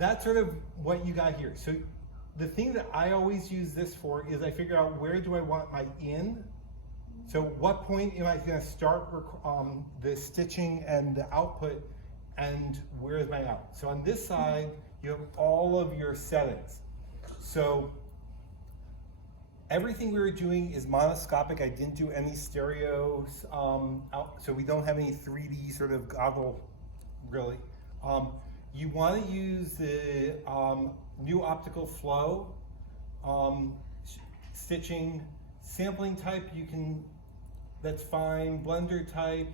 that's sort of what you got here. So the thing that I always use this for is I figure out where do I want my in. So what point am I going to start the stitching and the output, and where is my out? So on this side, you have all of your settings. So everything we were doing is monoscopic. I didn't do any stereo, so we don't have any 3D sort of goggle, really. You want to use the new optical flow stitching. Sampling type, you can, that's fine. Blender type,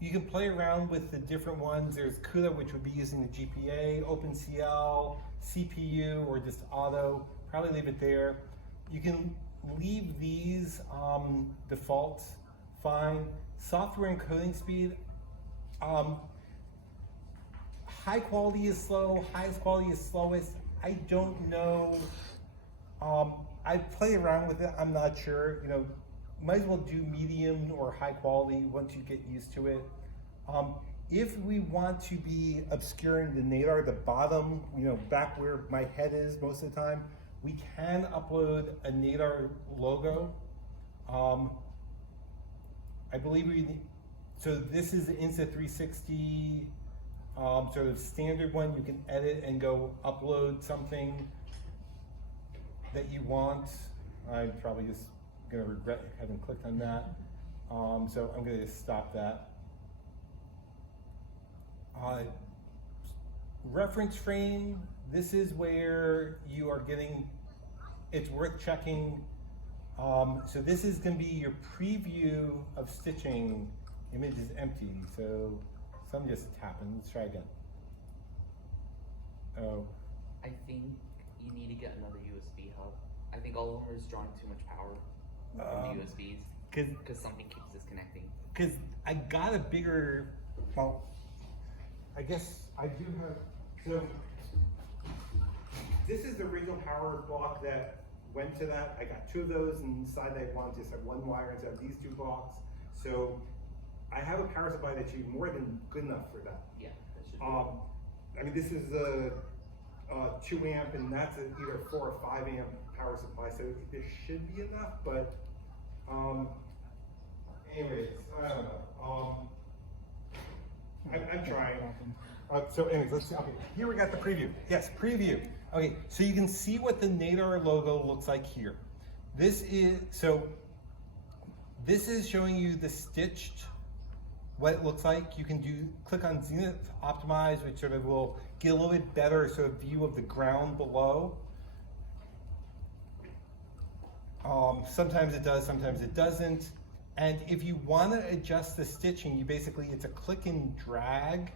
you can play around with the different ones. There's CUDA, which would be using the GPA, OpenCL, CPU, or just auto. Probably leave it there. You can leave these defaults, fine. Software encoding speed, high quality is slow, highest quality is slowest. I don't know. I play around with it, I'm not sure. You know, might as well do medium or high quality once you get used to it. If we want to be obscuring the nadar, the bottom, you know, back where my head is most of the time, we can upload a nadar logo. I believe so this is the Insta360 sort of standard one. You can edit and go upload something that you want. I'm probably just gonna regret having clicked on that. So I'm gonna just stop that. Reference frame, this is where you are getting, it's worth checking. So this is gonna be your preview of stitching. Image is empty, so something just happened. Let's try again. Oh. I think you need to get another USB hub. I think all of them is drawing too much power from the USBs because something keeps disconnecting. Because I got a bigger, well, I guess I do have, so this is the original power block that went to that. I got two of those, and inside I wanted to just have one wire instead of these two blocks. So I have a power supply that's more than good enough for that. Yeah, that should be. I mean, this is a 2 amp, and that's either 4 or 5 amp power supply, so there should be enough, but anyways, I don't know. I'm trying. So anyways, let's see. Okay, here we got the preview. Yes, preview. Okay, so you can see what the nadar logo looks like here. This is showing you the stitched, what it looks like. You can click on Zenith Optimize, which sort of will get a little bit better sort of view of the ground below. Sometimes it does, sometimes it doesn't. And if you want to adjust the stitching, you basically, it's a click and drag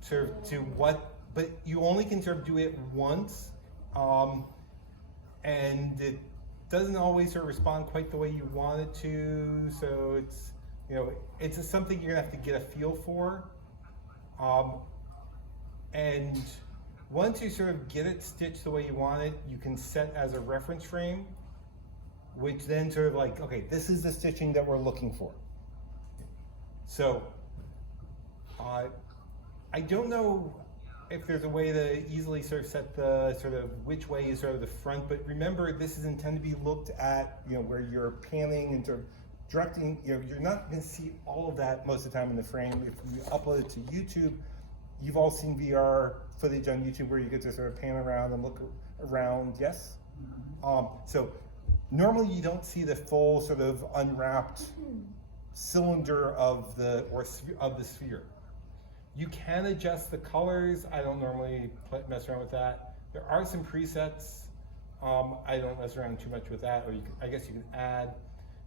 sort of to what, but you only can sort of do it once. And it doesn't always sort of respond quite the way you want it to. So it's, you know, it's something you're gonna have to get a feel for. And once you sort of get it stitched the way you want it, you can set as a reference frame, which then sort of like, okay, this is the stitching that we're looking for. So I don't know if there's a way to easily sort of set the sort of which way is sort of the front, but remember this is intended to be looked at, you know, where you're panning and sort of directing, you know, you're not going to see all of that most of the time in the frame. If you upload it to YouTube, you've all seen VR footage on YouTube where you get to sort of pan around and look around, yes? So normally you don't see the full sort of unwrapped cylinder of the sphere. You can adjust the colors. I don't normally mess around with that. There are some presets. I don't mess around too much with that, or I guess you can add.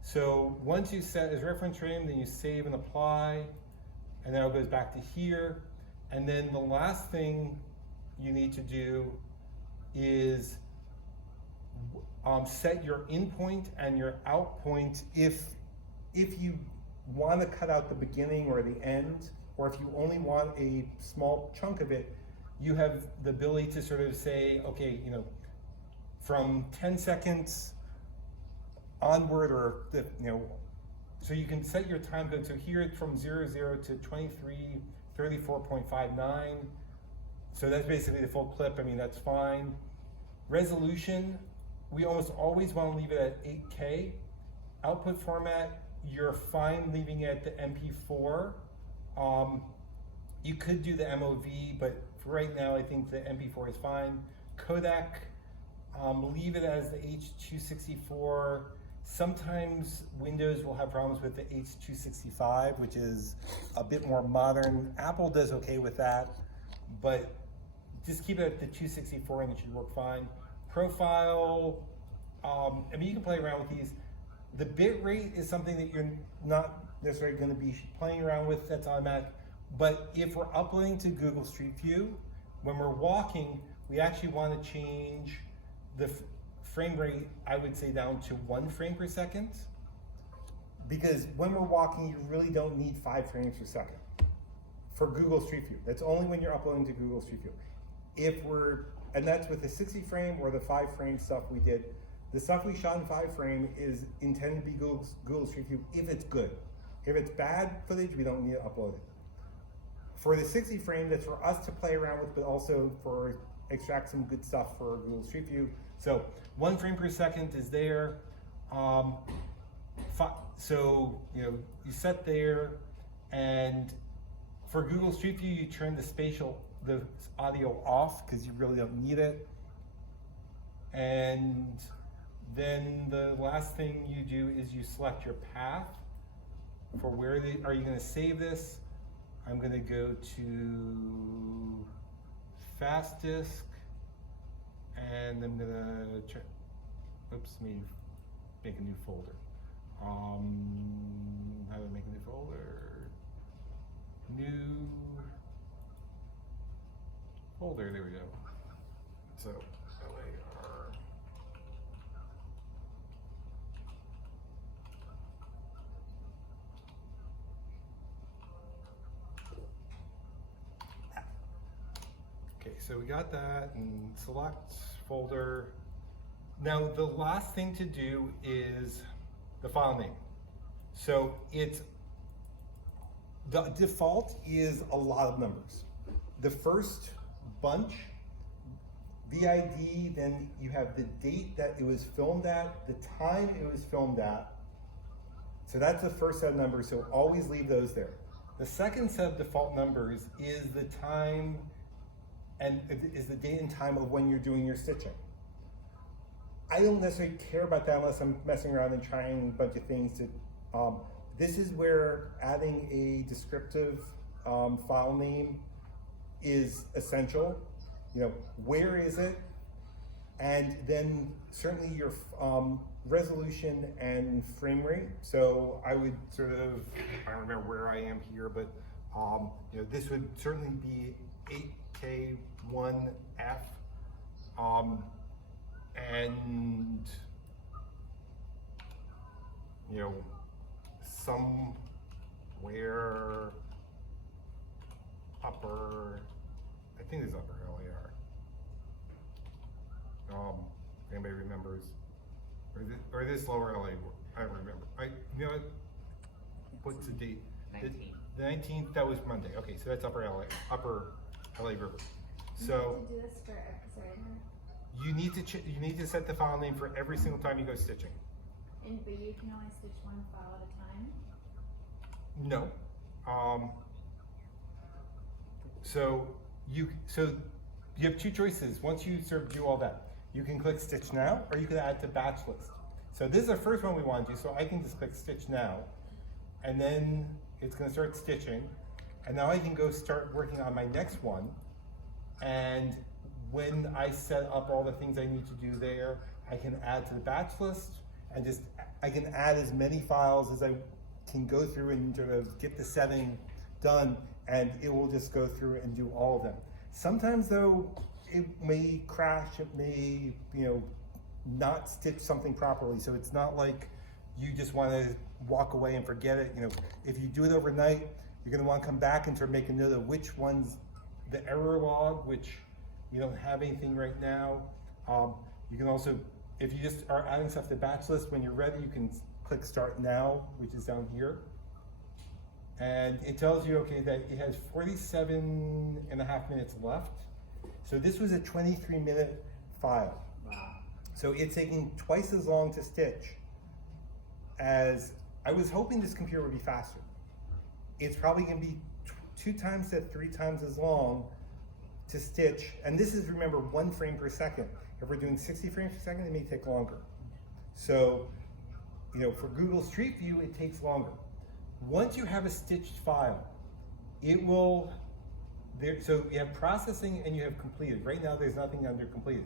So once you set as reference frame, then you save and apply, and now it goes back to here. And then the last thing you need to do is set your in point and your out point if you want to cut out the beginning or the end, or if you only want a small chunk of it, you have the ability to sort of say, okay, you know, from 10 seconds onward, or the, you know, so you can set your time code. So here it's from 00 to 23:34.59. So that's basically the full clip. I mean, that's fine. Resolution, we almost always want to leave it at 8K. Output format, you're fine leaving it at the MP4. You could do the MOV, but for right now, I think the MP4 is fine. Codec, leave it as the H.264. Sometimes Windows will have problems with the H.265, which is a bit more modern. Apple does okay with that, but just keep it at the 264 and it should work fine. Profile, I mean, you can play around with these. The bit rate is something that you're not necessarily going to be playing around with, that's automatic. But if we're uploading to Google Street View, when we're walking, we actually want to change the frame rate, I would say, down to 1 frame per second. Because when we're walking, you really don't need 5 frames per second for Google Street View. That's only when you're uploading to Google Street View. And that's with the 60 frame or the 5 frame stuff we did. The stuff we shot in 5 frame is intended to be Google Street View if it's good. If it's bad footage, we don't need to upload it. For the 60 frame, that's for us to play around with, but also for extract some good stuff for Google Street View. So 1 frame per second is there. So you set there, and for Google Street View, you turn the audio off because you really don't need it. And then the last thing you do is you select your path for where are you going to save this. I'm going to go to fast disk, and I'm going to check. Oops, let me make a new folder. How do I make a new folder? New folder, there we go. So, LAR. Okay, so we got that, and select folder. Now, the last thing to do is the file name. So the default is a lot of numbers. The first bunch, VID, then you have the date that it was filmed at, the time it was filmed at. So that's the first set of numbers, so always leave those there. The second set of default numbers is the time, and is the date and time of when you're doing your stitching. I don't necessarily care about that unless I'm messing around and trying a bunch of things to, this is where adding a descriptive file name is essential. Where is it? And then certainly your resolution and frame rate. So I would sort of, I don't remember where I am here, but this would certainly be 8K1F. And somewhere upper, I think it's upper LAR. If anybody remembers, or this lower LA, I don't remember. What's the date? 19th. The 19th, that was Monday. Okay, so that's upper LA River. So You need to do this for, sorry. you need to set the file name for every single time you go stitching. But you can only stitch 1 file at a time? No. So you have 2 choices. Once you sort of do all that, you can click Stitch Now, or you can add to Batch List. So this is the first one we want to do, so I can just click Stitch Now, and then it's going to start stitching, and now I can go start working on my next one. And when I set up all the things I need to do there, I can add to the batch list, and I can add as many files as I can go through and sort of get the setting done, and it will just go through and do all of them. Sometimes though, it may crash, it may, not stitch something properly, so it's not like you just want to walk away and forget it. If you do it overnight, you're going to want to come back and sort of make a note of which one's the error log, which you don't have anything right now. You can also, if you just are adding stuff to the batch list, when you're ready, you can click Start Now, which is down here. And it tells you, okay, that it has 47.5 minutes left. So this was a 23-minute file. Wow. So it's taking twice as long to stitch as, I was hoping this computer would be faster. It's probably gonna be 2 times to 3 times as long to stitch. And this is, remember, 1 frame per second. If we're doing 60 frames per second, it may take longer. So, you know, for Google Street View, it takes longer. Once you have a stitched file, it will, so you have processing and you have completed. Right now, there's nothing under completed.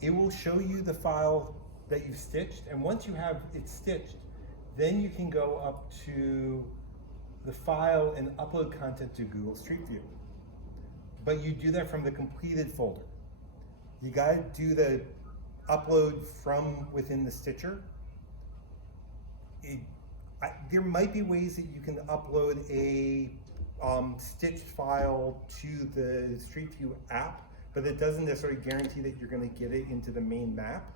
It will show you the file that you've stitched, and once you have it stitched, then you can go up to the file and upload content to Google Street View. But you do that from the completed folder. You gotta do the upload from within the Stitcher. There might be ways that you can upload a stitched file to the Street View app, but it doesn't necessarily guarantee that you're gonna get it into the main map.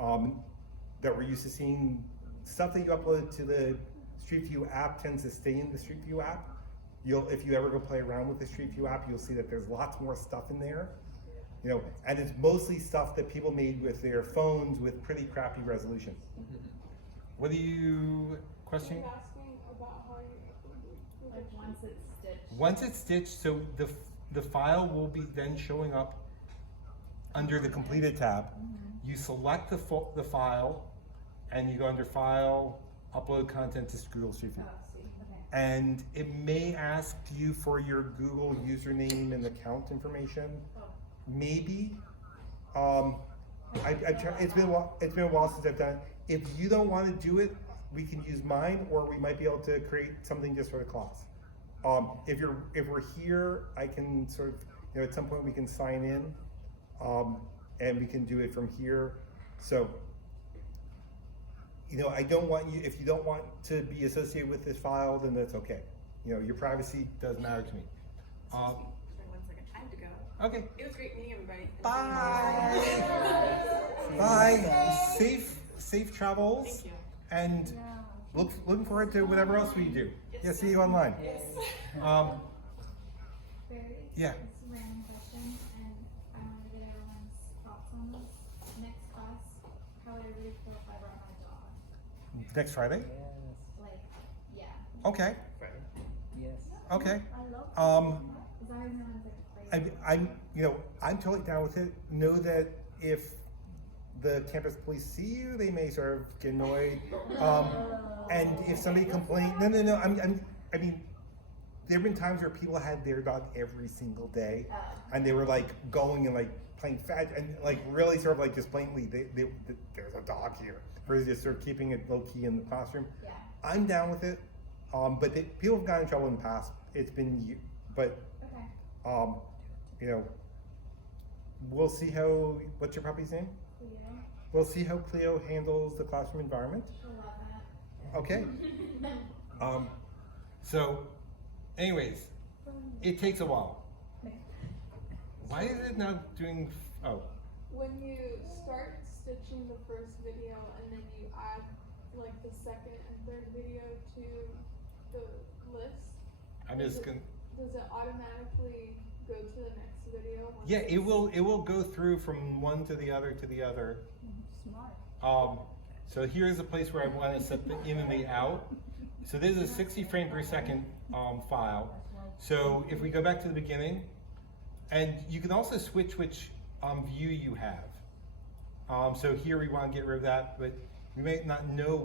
That we're used to seeing. Stuff that you upload to the Street View app tends to stay in the Street View app. If you ever go play around with the Street View app, you'll see that there's lots more stuff in there. You know, and it's mostly stuff that people made with their phones with pretty crappy resolution. What are you questioning? Are you asking about how you Like once it's stitched. Once it's stitched, so the file will be then showing up under the completed tab. You select the file, and you go under File, Upload Content to Google Street View. Oh, I see. Okay. And it may ask you for your Google username and account information. Oh. Maybe. I've tried, it's been a while since I've done it. If you don't want to do it, we can use mine, or we might be able to create something just for the class. If we're here, I can sort of, you know, at some point we can sign in, and we can do it from here. So, you know, I don't want you, if you don't want to be associated with this file, then that's okay. You know, your privacy does matter to me. Sorry, 1 second. I have to go. Okay. It was great meeting everybody. Bye. Bye. Safe travels. Thank you. And Yeah. looking forward to whatever else we do. Yes. Yeah, see you online. Yes. Barry? Yeah. It's a random question, and I wanted to get everyone's thoughts on this. Next class, how would I really feel if I brought my dog? Next Friday? Like, yeah. Okay. Friday. Yes. Okay. I love Um, because I remember like crazy. I'm totally down with it. Know that if the campus police see you, they may sort of get annoyed. And if somebody complains, no. I mean, there have been times where people had their dog every single day, and they were like going and like playing fetch and like really sort of like just blatantly, there's a dog here, versus just sort of keeping it low key in the classroom. Yeah. I'm down with it, but people have gotten in trouble in the past. It's been, but Okay. you know, we'll see how. What's your puppy's name? Cleo. We'll see how Cleo handles the classroom environment. She'll love that. Okay. So, anyways, it takes a while. Why is it not doing? Oh, when you start stitching the first video and then you add like the second and third video to the list, I'm just gonna. does it automatically go to the next video? once Yeah, it's- it will go through from one to the other to the other. Smart. So here's a place where I want to set the in and the out. So this is a 60 frame per second file. So if we go back to the beginning, and you can also switch which view you have. So here we want to get rid of that, but we may not know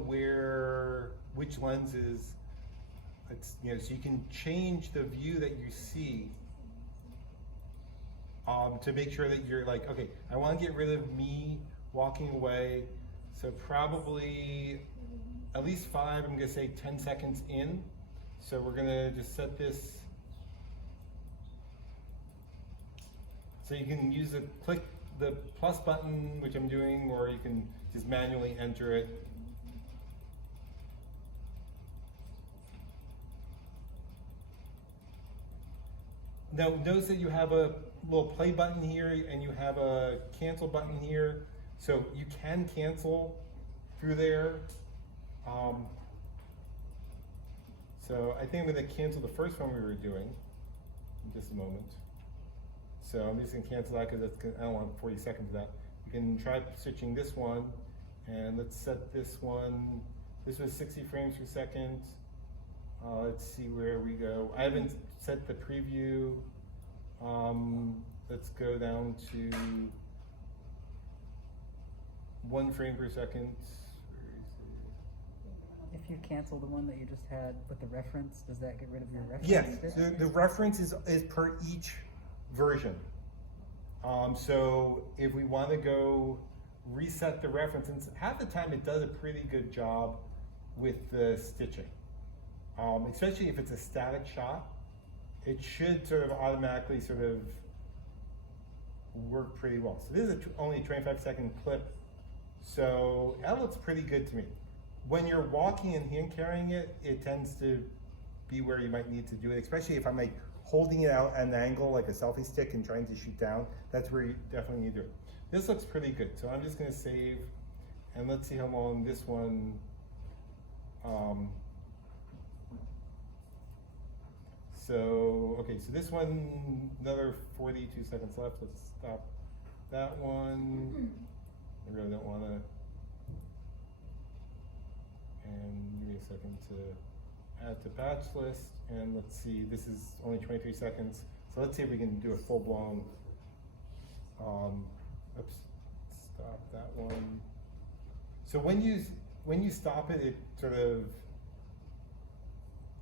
which lens is. It's, you know, so you can change the view that you see to make sure that you're like, okay, I want to get rid of me walking away. So probably at least 5, I'm gonna say 10 seconds in. So we're gonna just set this. So you can click the plus button, which I'm doing, or you can just manually enter it. Now notice that you have a little play button here and you have a cancel button here. So you can cancel through there. So I think I'm gonna cancel the first one we were doing in just a moment. So I'm just gonna cancel that because I don't want 40 seconds of that. You can try stitching this one, and let's set this one. This was 60 frames per second. Let's see where we go. I haven't set the preview. Let's go down to 1 frame per second. Where is it? If you cancel the one that you just had with the reference, does that get rid of your reference? Yes, stitch? the reference is per each version. So if we want to go reset the reference, and half the time it does a pretty good job with the stitching. Especially if it's a static shot, it should sort of automatically sort of work pretty well. So this is only a 25-second clip, so that looks pretty good to me. When you're walking and hand carrying it, it tends to be where you might need to do it, especially if I'm like holding it out at an angle like a selfie stick and trying to shoot down. That's where you definitely need to do it. This looks pretty good, so I'm just gonna save, and let's see how long this one, okay, so this one, another 42 seconds left. Let's stop that one. I really don't want to. And give me a second to add to batch list. And let's see, this is only 23 seconds. So let's see if we can do a full blown. Oops, stop that one. So when you stop it, it sort of,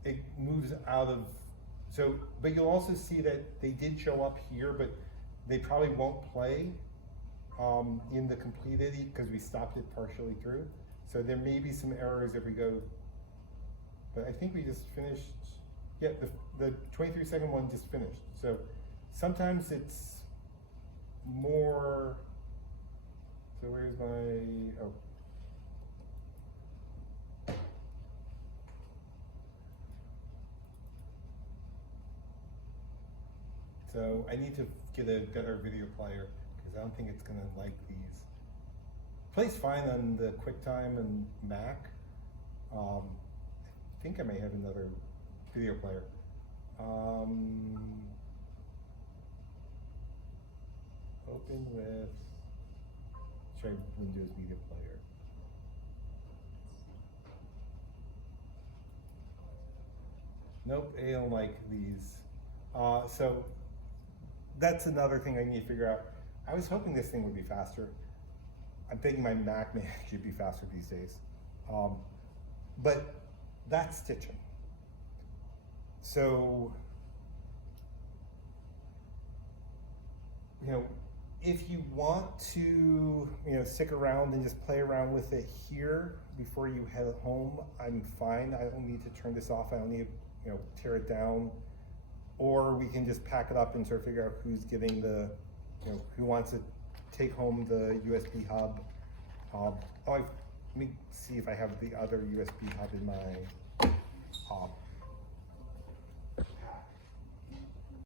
it moves out of. So, but you'll also see that they did show up here, but they probably won't play in the completed because we stopped it partially through. So there may be some errors if we go, but I think we just finished, yeah, the 23-second one just finished. So sometimes it's more, so where's my, oh. So I need to get a better video player because I don't think it's gonna like these. Plays fine on the QuickTime and Mac. I think I may have another video player. Open with, try Windows Media Player. Nope, I don't like these. So that's another thing I need to figure out. I was hoping this thing would be faster. I'm thinking my Mac may actually be faster these days. But that's stitching. So, you know, if you want to, you know, stick around and just play around with it here before you head home, I'm fine. I don't need to turn this off. I don't need to, you know, tear it down. Or we can just pack it up and sort of figure out who's getting the, you know, who wants to take home the USB hub. Let me see if I have the other USB hub in my